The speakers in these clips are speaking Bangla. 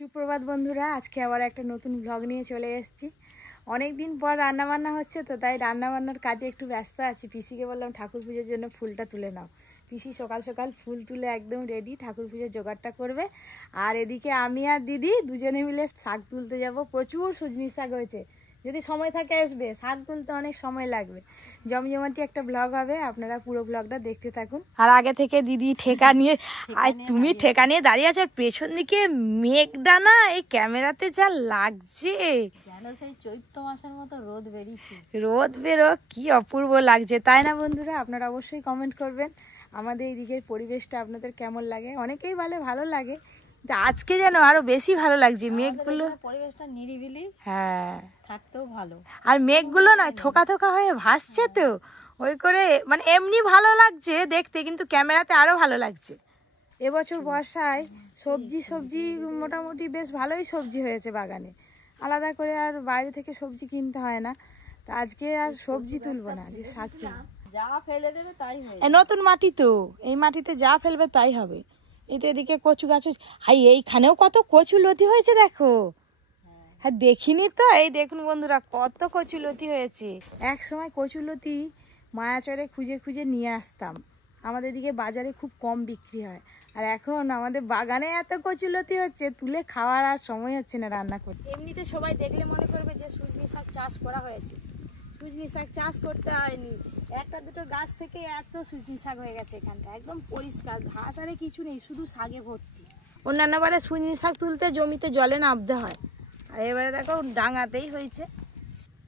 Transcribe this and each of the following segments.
সুপ্রভাত বন্ধুরা, আজকে আবার একটা নতুন ব্লগ নিয়ে চলে এসেছি। অনেক দিন পর রান্না বান্না হচ্ছে, তো তাই রান্না বান্নার কাজে একটু ব্যস্ত আছি। পিসিকে বললাম ঠাকুর পুজোর জন্য ফুলটা তুলে নাও। পিসি সকাল সকাল ফুল তুলে একদম রেডি, ঠাকুর পুজোর জোগাড়টা করবে। আর এদিকে আমি আর দিদি দুজনে মিলে শাক তুলতে যাব। প্রচুর সজনি শাক হয়েছে, যদি সময় থাকে আসবে। শাক তুলতে অনেক সময় লাগবে। জমজমাটি একটা ব্লগ হবে, আপনারা পুরো ব্লগটা দেখতে থাকুন। আর আগে থেকে দিদি ঠেকা নিয়ে, আর তুমি ঠেকা নিয়ে দাঁড়িয়ে আছো, আর পেছন দিকে মেঘডানা এই ক্যামেরাতে যা লাগছে, যেন সেই চৈত্র মাসের মতো রোদ বেরিয়েছে। রোদ বেরো, কি অপূর্ব লাগছে, তাই না বন্ধুরা? আপনারা অবশ্যই কমেন্ট করবেন আমাদের এই দিকের পরিবেশটা আপনাদের কেমন লাগে। অনেকেই বলে ভালো লাগে, কিন্তু আজকে যেন আরো বেশি ভালো লাগছে। মেঘগুলো, পরিবেশটা নিরিবিলি, হ্যাঁ, থাকতেও ভালো। আর মেঘগুলো নয় থোকা থোকা হয়ে ভাসছে, তো ওই করে মানে এমনি ভালো লাগছে দেখতে, কিন্তু ক্যামেরাতে আরো ভালো লাগছে। এবছর বর্ষায় সবজি মোটামুটি বেশ ভালোই সবজি হয়েছে বাগানে, আলাদা করে আর বাইরে থেকে সবজি কিনতে হয় না। তো আজকে আর সবজি তুলবো না, যে শাক তুলবো। যা ফেলে দেবে তাই হয়। নতুন মাটি তো, এই মাটিতে যা ফেলবে তাই হবে। এই তো এদিকে কচু গাছ, হাই এইখানেও কত কচু লতি হয়েছে দেখো। হ্যাঁ, দেখিনি তো, এই দেখুন বন্ধুরা কত কচুলতি হয়েছে। এক সময় কচুলতি মায়াচরে খুঁজে খুঁজে নিয়ে আসতাম, আমাদের দিকে বাজারে খুব কম বিক্রি হয়। আর এখন আমাদের বাগানে এত কচুলতি হচ্ছে, তুলে খাওয়ার আর সময় হচ্ছে না রান্না করতে। এমনিতে সবাই দেখলে মনে করবে যে সজনি শাক চাষ করা হয়েছে। সজনি শাক চাষ করতে হয়নি, একটা দুটো গাছ থেকে এত সজনি শাক হয়ে গেছে এখানটা, একদম পরিষ্কার, ঘাস আরে কিছু নেই, শুধু শাকে ভর্তি। অন্যান্য বারে সজনি শাক তুলতে জমিতে জলে নামতে হয়, আর এবারে দেখো ডাঙাতেই হয়েছে।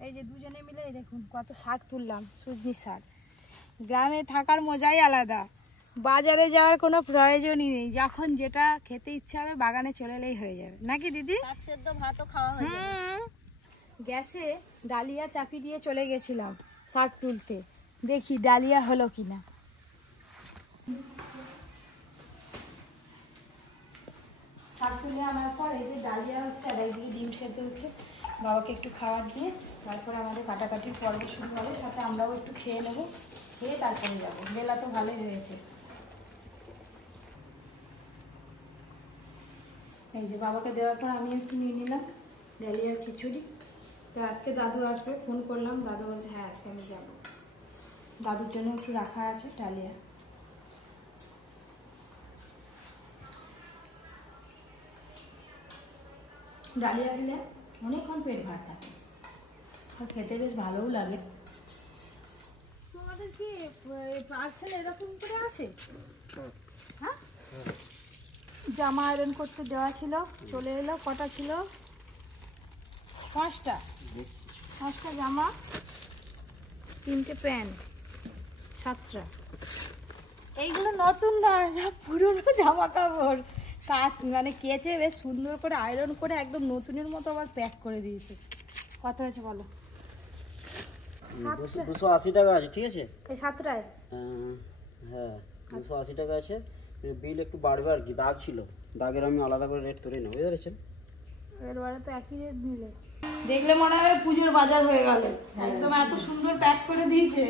এই যে দুজনে মিলে এই দেখুন কত শাক তুললাম, সজনি শাক। গ্রামে থাকার মজাই আলাদা, বাজারে যাওয়ার কোনো প্রয়োজনই নেই। যখন যেটা খেতে ইচ্ছা হবে বাগানে চলে এলেই হয়ে যাবে, নাকি দিদি? শাক সেদ্ধ ভাতও খাওয়া হয়ে যাবে। গ্যাসে ডালিয়া চাপি দিয়ে চলে গেছিলাম শাক তুলতে, দেখি ডালিয়া হলো কিনা। শাক তুলে আনার পর এই যে ডালিয়া হচ্ছে, আর এইদিকে ডিম সেদ্ধ হচ্ছে। বাবাকে একটু খাবার দিয়ে তারপরে আমাদের কাটাকাটির পর্ব শুরু হবে, সাথে আমরাও একটু খেয়ে নেবো, খেয়ে তারপরে যাবো। বেলা তো ভালোই হয়েছে। এই যে বাবাকে দেওয়ার পর আমি একটু নিয়ে নিলাম ডালিয়ার খিচুড়ি। তো আজকে দাদু আসবে, ফোন করলাম, দাদু বলছে হ্যাঁ আজকে আমি যাবো। দাদুর জন্য একটু রাখা আছে ডালিয়া। ডালিয়া দিলে অনেকক্ষণ পেট ভার থাকে, আর খেতে বেশ ভালোও লাগে। তোমাদের কি পার্সেল এরকম করে আসে? হ্যাঁ, জামা আয়রন করতে দেওয়া ছিল, চলে এলো। কটা ছিল? 5টা জামা, 3টে প্যান্ট, 7টা। এইগুলো নতুন না, সব পুরনো জামা কাপড়। কাজ মানে কেচে বেশ সুন্দর করে আয়রন করে একদম নতুনের মতো আবার প্যাক করে দিয়েছে। কত হয়েছে বলো? 280 টাকা আছে, ঠিক আছে? এই 7টায়? হ্যাঁ 280 টাকা আছে। বিল একটু বাড়বে আর কি, দাগ ছিল, দাগের আমি আলাদা করে রেট করে নেবো, বুঝতে পেরেছেন? এরবারে তো একই রেট নিলে দেখলে মনে হয় পুজোর বাজার হয়ে গেল, একদম এত সুন্দর প্যাক করে দিয়েছে।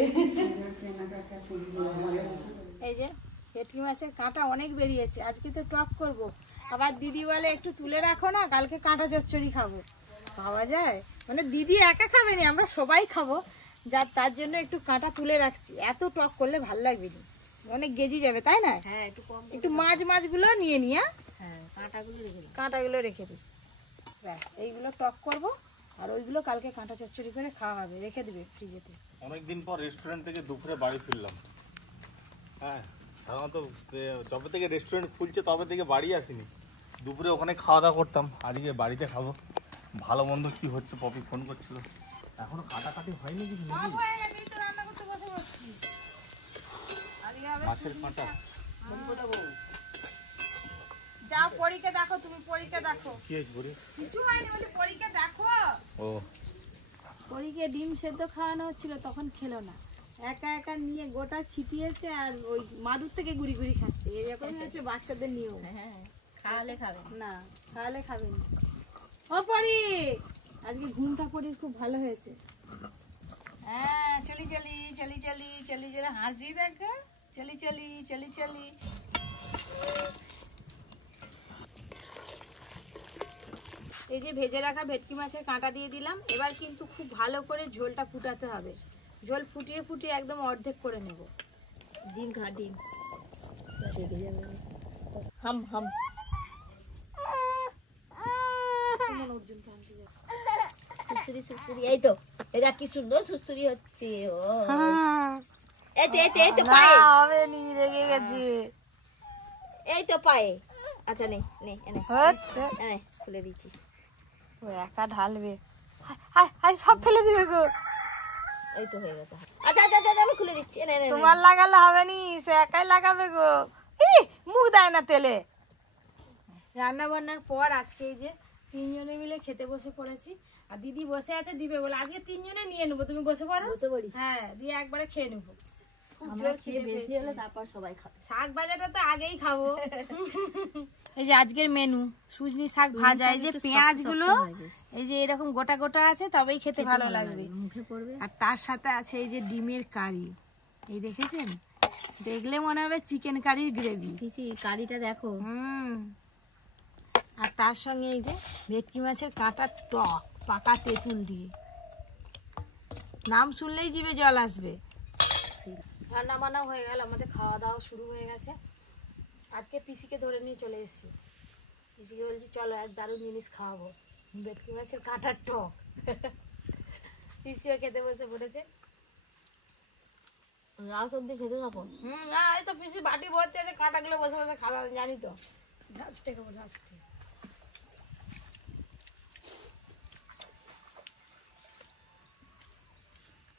এই যে ভেটকি মাছের কাঁটা অনেক বেরিয়েছে, আজকে তো টক করব। আবার দিদি বলে একটু তুলে রাখো না, কালকে কাঁটা চচ্চড়ি খাবো। ভাবা যায়, মানে দিদি একা খাবে না, আমরা সবাই খাবো, তার জন্য একটু কাঁটা তুলে রাখছি। এত টক করলে ভাল লাগবে না, অনেক গেজি যাবে, তাই না? হ্যাঁ, একটু কম, একটু মাছগুলো নিয়ে নিই। হ্যাঁ, কাঁটাগুলো রেখে দিই, ব্যাস এইগুলো টক করব। আর ওইগুলো কালকে কাঁটা চচ্চড়ি করে খাওয়া হবে, রেখে দেবে ফ্রিজেতে। অনেকদিন পর রেস্টুরেন্ট থেকে দুপুরে বাড়ি ফিরলাম। হ্যাঁ, সাধারণত যবে থেকে রেস্টুরেন্ট খুলছে তবে থেকে বাড়ি আসিনি। দুপুরে ওখানে খাওয়া দাওয়া করতাম, আজকে বাড়িতে খাবো। ভালো মন্দ কি হচ্ছে, পপি ফোন করছিল, এখনো কাটাকাটি হয়নি কিছু নাকি? মাছের কাঁটা যাও পরীকে দেখো, তুমি পরীকে দেখো। কি হয়েছে পরি? কিছু হয়নি, বলি পরীকে দেখো। ও, পরীকে ডিম সেদ্ধ খাওয়ানো হচ্ছিল, তখন খেলো না, একা একা নিয়ে গোটা ছিটিয়েছে, আর ওই মাদুর থেকে গুড়ি গুড়ি খাচ্ছে। এরকম হচ্ছে বাচ্চাদের নিয়ম। হ্যাঁ, খাওয়ালে খাবে না, খাওয়ালে খাবে না। ও পরি, আজকে ঘুমটা পরির খুব ভালো হয়েছে। হ্যাঁ, চলি চলি চলি চলি চলি চলি, হাসি দেখো, চলি চলি চলি চলি। এই যে ভেজে রাখা ভেটকি মাছের কাঁটা দিয়ে দিলাম। এবার কিন্তু খুব ভালো করে ঝোলটা ফুটাতে হবে। ঝোল ফুটিয়ে ফুটিয়ে একদম অর্ধেক করে নেব। ডিম খা ডিম হাম হাম সুসুরি সুসুরি এই তো এটা কি সুন্দর সুসুরি হচ্ছে ও এই তো পায়ে হবে নি, রেগে গেছে। এই তো পায়ে আচ্ছা নে নে এনে হচ্ছে এনে খুলে দিচ্ছি ও একা ঢালবে। হাই হাই সব ফেলে দিবে গো। এই তো হয়ে গেছে আচ্ছা আচ্ছা আচ্ছা আমি খুলে দিচ্ছি এনে এনে তোমার লাগালে হবে নি, সে একাই লাগাবে গো। ই মুখ দেয় না তেলে। রান্না বান্নার পর আজকে এই যে তিনজনে মিলে খেতে বসে পড়েছি। আর দিদি বসে আছে দিবে বলে আজকে তিনজনে নিয়ে নেবো। তুমি বসে পড়ো। বসে পড়ি হ্যাঁ, দিয়ে একবারে খেয়ে নেবো। আমরা খেয়ে বেশি হলে তারপর সবাই খাবে শাক ভাজাটা তো আগেই খাবো। এই যে আজকের মেনু সুজনি শাক ভাজা। এই যে পেঁয়াজ গুলো এই যে এরকম গোটা গোটা আছে, তবেই খেতে ভালো লাগবে। মুখে পড়বে আর তার সাথে আছে এই যে ডিমের কারি। এই দেখেছেন, দেখলে মনে হবে চিকেন কারির গ্রেভি। পিসি কারিটা দেখো আর তার সঙ্গে এই যে ভেটকি মাছের কাঁটা টক পাকা তেঁতুল দিয়ে। নাম শুনলেই জিভে জল আসবে। রান্না বান্না হয়ে গেল, আমাদের খাওয়া দাওয়া শুরু হয়ে গেছে। আজকে পিসিকে ধরে নিয়ে চলে এসেছি। পিসিকে বলছি চলো এক দারুণ জিনিস খাওয়াবো, ভেটকি মাছের কাঁটার টক। পিসিও খেতে বসে পড়েছে। রাত অব্দি খেতে থাকো এই তো পিসি বাটি ভর্তি আছে, কাঁটাগুলো বসে বসে খাওয়া জানি তো। ঝাঁসটে খাবো ঝাঁসটে।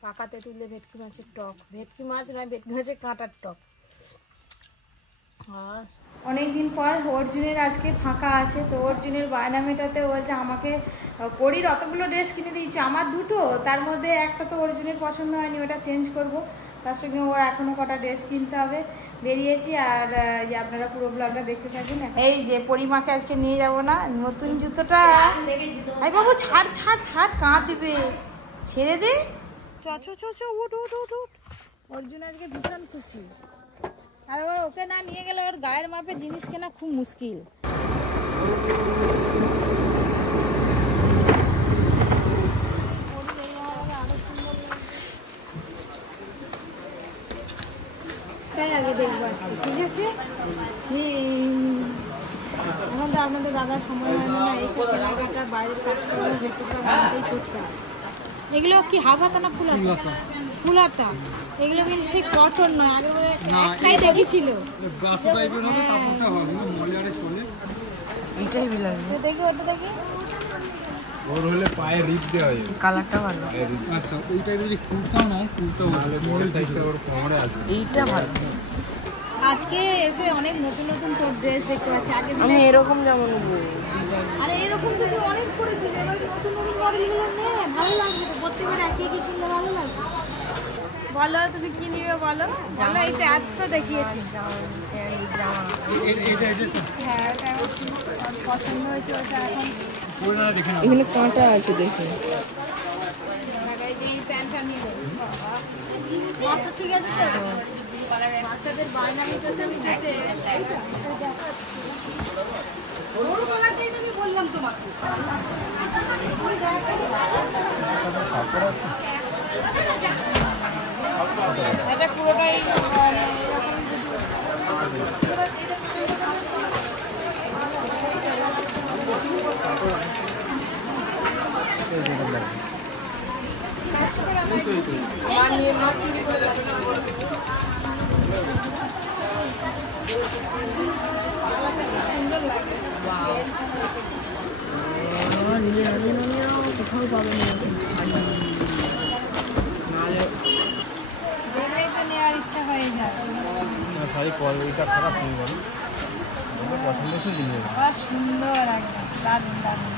পাকা তেঁতুলে ভেটকি মাছের টক। ভেটকি মাছ নয়, ভেটকি মাছের কাঁটার টক। অনেকদিন পর অর্জুনের আজকে ফাঁকা আছে, তো অর্জুনের বায়না মেটাতে ও যে আমাকে পরির অতগুলো ড্রেস কিনে দিয়েছে, আমার দুটো, তার মধ্যে একটা তো অর্জুনের পছন্দ হয়নি, ওটা চেঞ্জ করব। তার সঙ্গে ওর এখনও কটা ড্রেস কিনতে হবে। বেরিয়েছি আর যে আপনারা পুরো ব্লগটা দেখতে থাকুন। এই যে পরিমাকে আজকে নিয়ে যাব না, নতুন জুতোটা। আই বাবু ছাড় ছাড় ছাড়, কাঁদবে, ছেড়ে দে। চ চ চ চ উঠ উঠ উঠ উঠ। অর্জুন আজকে ভীষণ খুশি। আর ওকে না নিয়ে গেলে ওর গায়ের মাপে জিনিস কেনা খুব মুশকিল। তাই আগে দেখবো আজকে, ঠিক আছে? এখন তো আমাদের দাদার সময় হয় না, এইসব কেনাকাটা বাইরের কাজ করবো, বেশিরভাগ আমাদেরই করতে হয়। এগুলো কি হাফ হাতা না ফুল হাতা? ফুল হাতা। এগুলো কিন্তু সেই কটন নয়, আগে একটাই দেখেছিল। এইটাই বিলাস। দেখি ওটা দেখি। ওর হলে পায়ে রিপ দেওয়া হয়, কালারটা ভালো। আচ্ছা ওইটা যদি কুর্তাও না, কুর্তাও ভালো, বড় সাইজটা ওর কোমরে আছে। এইটা ভালো। আজকে এসে অনেক নতুন নতুন তোর ড্রেস দেখতে পাচ্ছি। আগে আমি এরকম যেমন আরে এরকম কিছু অনেক করেছি, এবার নতুন নতুন মডেলগুলো নে, ভালো লাগবে তো। প্রত্যেকবার একই একই কিনলে ভালো লাগবে। বলো তুমি কি নিবে বলো। বলো এইটা এত দেখিয়েছি। হ্যাঁ ওটা আমার পছন্দ হয়েছে, ওটা এখন এখানে কাঁটা আছে দেখুন। এই প্যান্টটা নিয়ে যাবো। ঠিক আছে তো, বাচ্চাদের বায়না মিটাতে আমি যেতে বললাম তোমাকে। এটা পুরোটাই কোথাও পাবে না নেওয়ার ইচ্ছা হয়ে যায়। শাড়ি কোয়ালিটিটা খারাপ হয়ে গেল, পছন্দ হচ্ছে নিয়ে যাবে। সুন্দর একদম দারুণ দারুণ।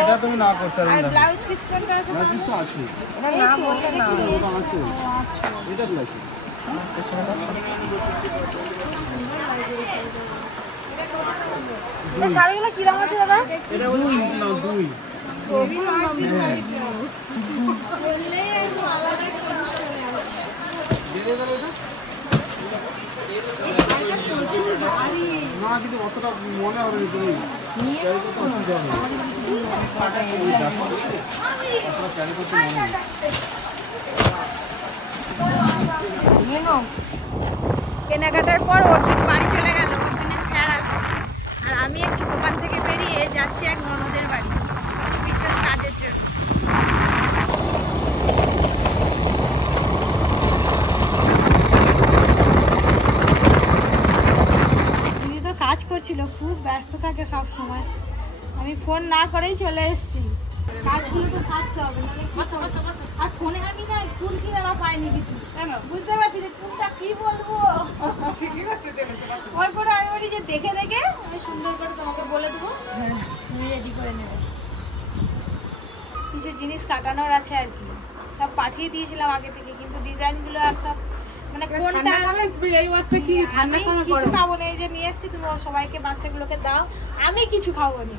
এটা তুমি না করতে আর পারবে না, ব্লাউজ পিস কোনটা আছে? না কিছু আছে, এটা না বলতে না আছে এটা ব্লাউজ শাড়িগুলো কিরকম আছে দাদা? এটা ওই না দুই খুবই লাগছে শাড়িটা। বললেই একদম আলাদা করে দিয়ে দেবে এটা ভারী। না, কিন্তু অতটা মনে হবে না তুমি নিয়ে কেনাকাটার পর অর্জুন বাড়ি চলে গেল, অর্জুনের স্যার আছে, আর আমি একটু দোকান থেকে বেরিয়ে যাচ্ছি এক ননদের বাড়ি বিশেষ কাজের জন্য। দিদি তো কাজ করছিল, খুব ব্যস্ত থাকে সব সময়, আমি ফোন না করেই চলে এসেছি। কাজগুলো তো সারতে হবে, নাহলে কি করবো? আর ফোনে আমি না ফুল কিনে না পাইনি কিছু, বুঝতে পারছি না কোনটা কি বলবো। ওই করে আমি বলি যে দেখে দেখে আমি সুন্দর করে তোমাকে বলে দেবো, তুমি রেডি করে নেবে। কিছু জিনিস কাটানোর আছে আর কি, সব পাঠিয়ে দিয়েছিলাম আগে থেকে, কিন্তু ডিজাইনগুলো আর সব মানে কোনটা আমি কিছু খাবো না, এই যে নিয়ে এসছি তুমি সবাইকে বাচ্চাগুলোকে দাও, আমি কিছু খাবো না।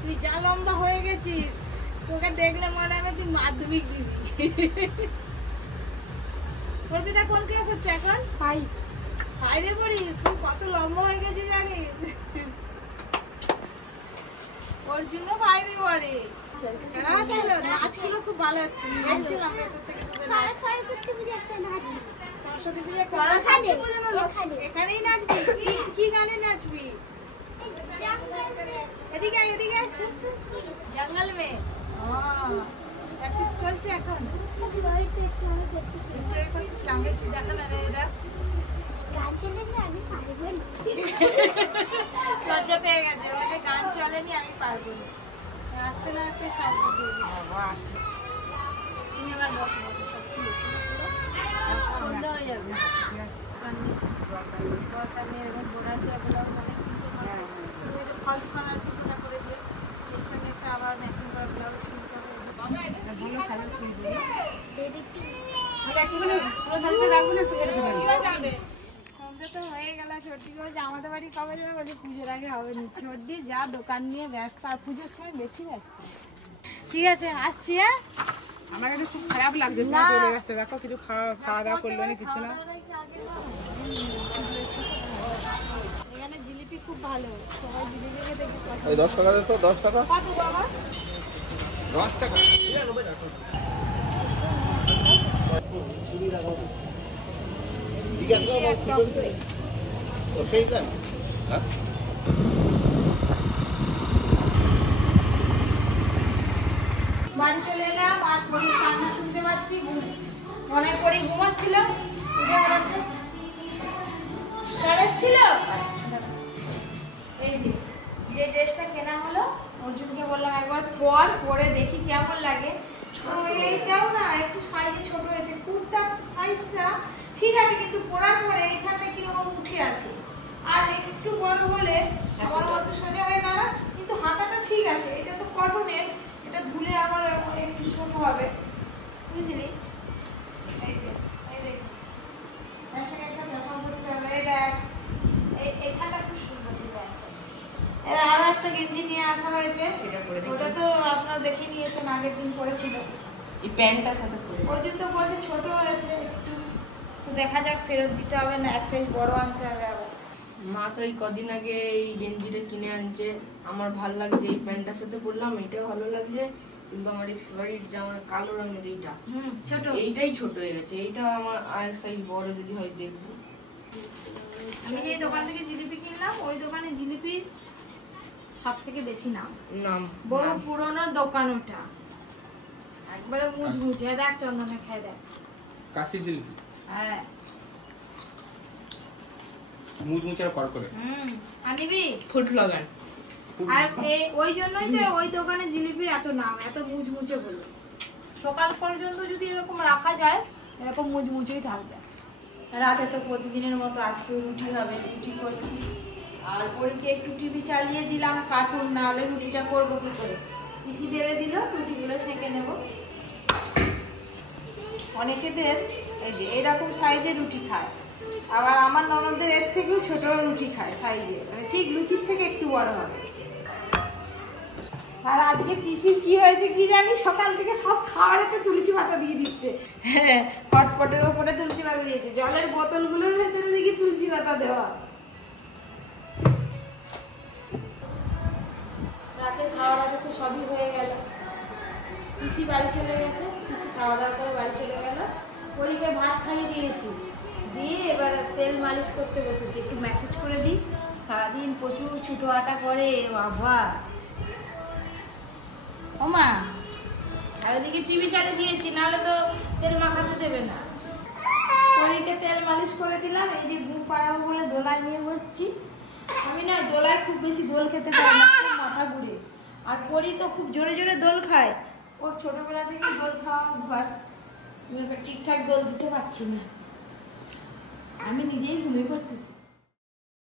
তুই যা লম্বা হয়ে গেছিস, তোকে দেখলে মনে হবে তুই মাধ্যমিক দিবি। অর্পিতা কোন ক্লাস হচ্ছে এখন? 5 পড়িস? তুই কত লম্বা হয়ে গেছিস জানিস? অর্জুনও 5 পড়ে। নাচগুলো খুব ভালো হচ্ছে, দেখছিলাম সরস্বতী পূজা এখানেই নাচবি? কি গানে নাচবি? এদিকে এদিকে জঙ্গল মে প্র্যাকটিস চলছে এখন। লজ্জা পেয়ে গেছে, বলে গান চলেনি আমি পারবো না, আসতে না আসতে সব তুমি আবার বসো সন্ধ্যা হয়ে যাবে। দরকার নেই এরকম বোনার ফলস বানার টুকরা করে দিয়ে এর সঙ্গে একটা আবার ম্যাচিং করা ব্লাউজ কিনতে হবে। সন্ধ্যা তো হয়ে গেল, ছোট্টি করে যে আমাদের বাড়ি কবে যাবে বলি পুজোর আগে হবে না, ছোট্টি যা দোকান নিয়ে ব্যস্ত, আর পুজোর সময় বেশি ব্যস্ত। ঠিক আছে আসছি। হ্যাঁ আমার কাছে খুব খারাপ লাগছে, দেখো কিছু খাওয়া দাওয়া করলো না, কিছু না। এখানে জিলিপি খুব ভালো, সবাই জিলিপি খেতে খুব পছন্দ। 10 টাকা দে তো, 10 টাকা। কত বাবা? 10 টাকা। বাড়ি চলে এলাম, আর পরে কান্না শুনতে পাচ্ছি, মনে করে ঘুমাচ্ছিল, উঠে পড়েছে। ছিল এই যে ড্রেসটা কেনা হলো, অর্জুনকে বললাম একবার পরে দেখি কেমন লাগে। এইটাও না একটু সাইজে ছোট হয়েছে, কুর্তা সাইজটা ঠিক আছে, কিন্তু পরার পরে এইখানটা কিরকম উঠে আছে, আর একটু বড় হলে আমার মতো সোজা হয়ে না, কিন্তু হাতাটা ঠিক আছে। এটা তো কটনের, এটা ধুলে আবার একটু ছোট হবে, বুঝলি? এই যে এই দেখ, এর সঙ্গে একটা চশমা পরতে হবে। এই দেখ, এইখানটা খুব সুন্দর ডিজাইন। আরো একটা গেঞ্জি নিয়ে আসা হয়েছে, ওটা তো আপনারা দেখে নিয়েছেন, আগের দিন পরেছিল। এই প্যান্টটার সাথে পরে অর্জুন তো বলছে ছোট হয়েছে একটু, তো দেখা যাক, ফেরত দিতে হবে না, এক সাইজ বড় আনতে হবে আবার। মা তো এই কদিন আগে এই গেঞ্জিটা কিনে আনছে, আমার ভালো লাগছে, এই প্যান্টটার সাথে পরলাম, এটাও ভালো লাগছে, কিন্তু আমার এই ফেভারিট জামা কালো রঙের এইটা ছোট, এইটাই ছোট হয়ে গেছে, এইটা আমার আর সাইজ বড় যদি হয় দেখবো। আমি যে দোকান থেকে জিলিপি কিনলাম, ওই দোকানে জিলিপি সব থেকে বেশি নাম, বহু পুরনো দোকান ওটা, একবারে মুচমুচে। দেখ চন্দনে খাই দেখ, কাশি জিলিপি হ্যাঁ মুচমুচে আর করে। আনিবি ফুট লাগান। আর ওই জন্যই তো ওই দোকানে জিলিপির এত নাম, এত মুচমুচে বলে। সকাল পর্যন্ত যদি এরকম রাখা যায়, এরকম মুচমুচেই থাকবে। রাতে তো প্রতিদিনের মতো আজকে রুটি হবে, রুটি করছি, আর পরীকে একটু টিভি চালিয়ে দিলাম, কার্টুন, না হলে রুটিটা করবো কি করে। পিসি ঢেলে দিল, রুটিগুলো সেঁকে নেব। অনেকেদের এই যে এরকম সাইজের রুটি খায়, আবার আমার ননদদের এর থেকেও ছোট রুটি খায় সাইজে, মানে ঠিক লুচির থেকে একটু বড় হবে। আর আজকে পিসির কি হয়েছে কি জানি, সকাল থেকে সব খাবারেতে তুলসী পাতা দিয়ে দিচ্ছে। হ্যাঁ, হটপটের ওপরে তুলসী পাতা দিয়েছে, জলের বোতলগুলোর ভেতরে দেখি তুলসী পাতা দেওয়া। রাতে খাওয়ার আগে তো সবই হয়ে গেল। পিসি বাড়ি চলে গেছে, পিসি খাওয়া দাওয়া করে বাড়ি চলে গেল। পরীকে ভাত খাইয়ে দিয়েছি, দিয়ে এবার তেল মালিশ করতে বসেছি। একটু মেসেজ করে দিই, সারাদিন প্রচুর ছুটো আটা করে বাবা। ও মা, আর ওদিকে টিভি চালিয়ে দিয়েছি, নাহলে তো তেল মাখাতে দেবে না। পরীকে তেল মালিশ করে দিলাম। এই যে ঘুম পাড়াবো বলে দোলায় নিয়ে বসছি। আমি না দোলায় খুব বেশি দোল খেতে পারি না, খুব মাথা ঘুরে। আর পরী তো খুব জোরে জোরে দোল খায়, ওর ছোটবেলা থেকে দোল খাওয়া অভ্যাস। আমি ওকে ঠিকঠাক দোল দিতে পারছি না, আমি নিজেই ঘুমিয়ে পড়তে